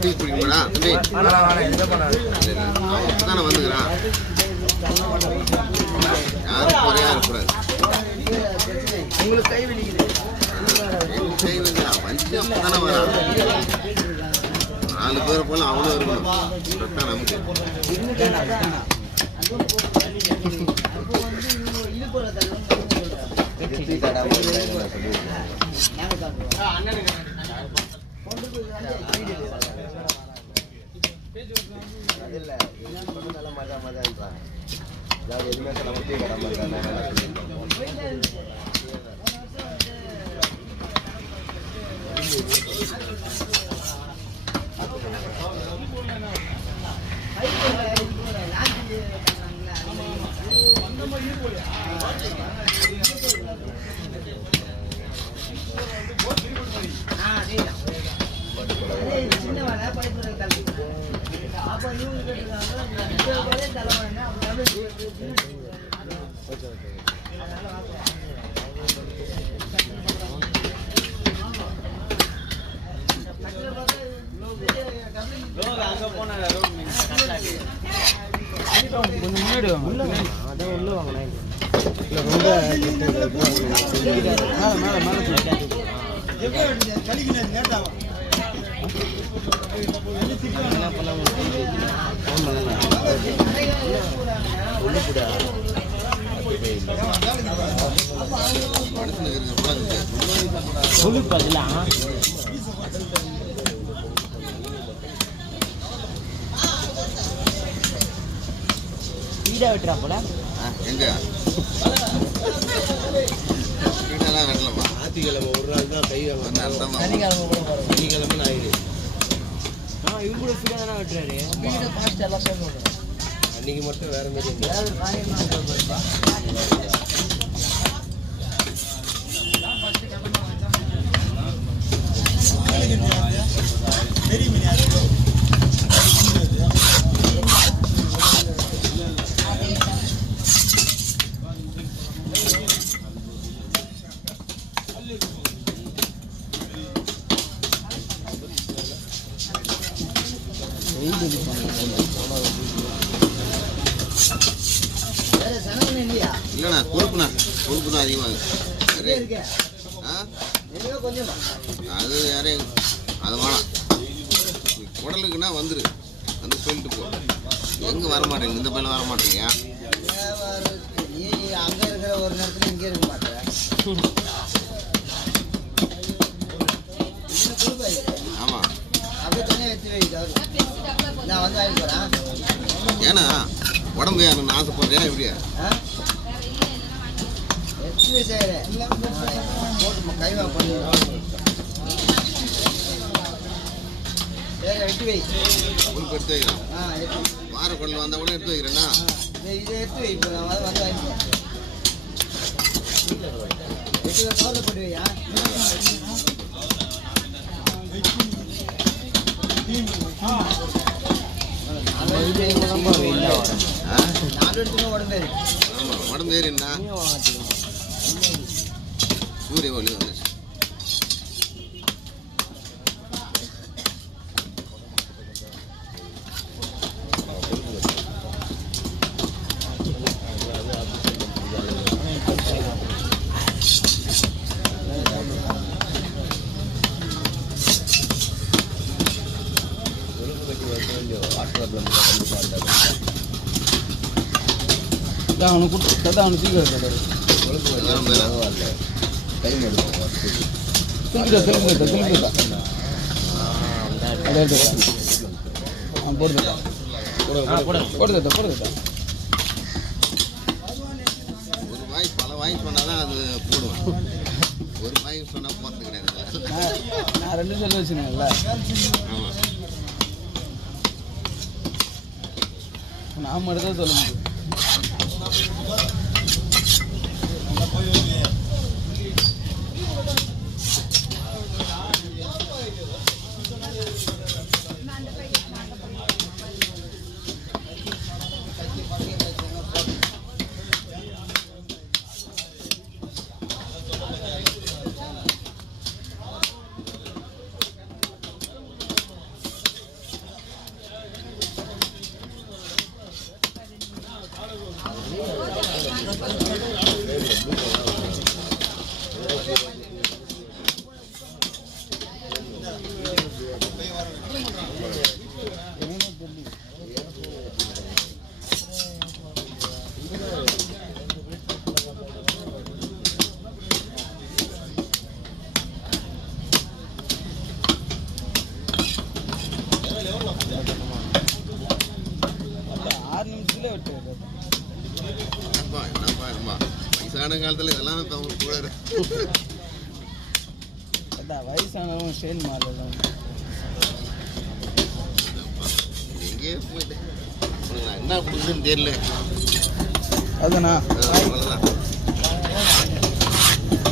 Tea குடிக்கணும்டா தானே வந்துக்கிறான் யாரும் குறையா இருக்கக்கூடாது உங்களுக்கு கை வலிக்குது கை வந்து வச்சு அப்பதானே வரான் 4 பேர் போல அவ்வளோ இருக்கணும் நமக்கு வெட்டுறா போல எங்க வீடெல்லாம் வெட்டலப்பா ஞாயிற்றுக்கிழமை ஒரு நாள் தான் கை சனிக்கிழமை ஆயிடு இவங்க கூட ஃபீடாக தானே வெட்டுறாரு அன்னைக்கு மட்டும் வேற மாதிரி இல்லைண்ணா கொழுப்பு தான் அதிகமாக அது யாரையும் அது வேணாம் குடலுக்குன்னா வந்துரு வந்து சொல்லிட்டு போ எங்கே வரமாட்டேங்க இந்த பையன் வரமாட்டேங்க அங்கே இருக்கிற ஒரு நேரத்தில் இங்கே இருக்க மாட்டேன் ஆமாம் அப்படியே தனியாக வச்சு வைக்கிறாரு நான் வந்து ஆகி போகிறேன் ஏன்னா உடம்பு யாருன்னு ஆசைப்படுறேன் எப்படியா போட்டு கைவா பண்ணி வெட்டி வை உனக்கு எடுத்து வைக்கிறேன் வார கொள்ள வந்தால் கூட எடுத்து வைக்கிறேன்னா இதை எடுத்து வை இப்போ நான் வந்து வாங்கிக்கிறேன் கவரில் போட்டு வையா உடம்பு ஏறிண்ணா சூரிய ஒளி வந்துச்சு அவனுக்கு கொடுத்து அவனுக்கு சீக்கிரம் ஒரு வாய் பல வாய் சொன்னாதான் அது போடுவேன் ஒரு வாய் சொன்னா போறது கிடையாது நான் 2 சொல்லி வச்சுருந்தேன்ல நான் மட்டும் தான் சொல்ல முடியும் காலத்தில் இதெல்லாம் அவங்க கூட அதான் வயசானவங்க ஸ்டெயின் மாறலாம். எங்கேயோ போயிட்டு உனக்கு நான் என்ன கொடுக்குதுன்னு தெரியல. அதுண்ணா அவ்வளோதான்.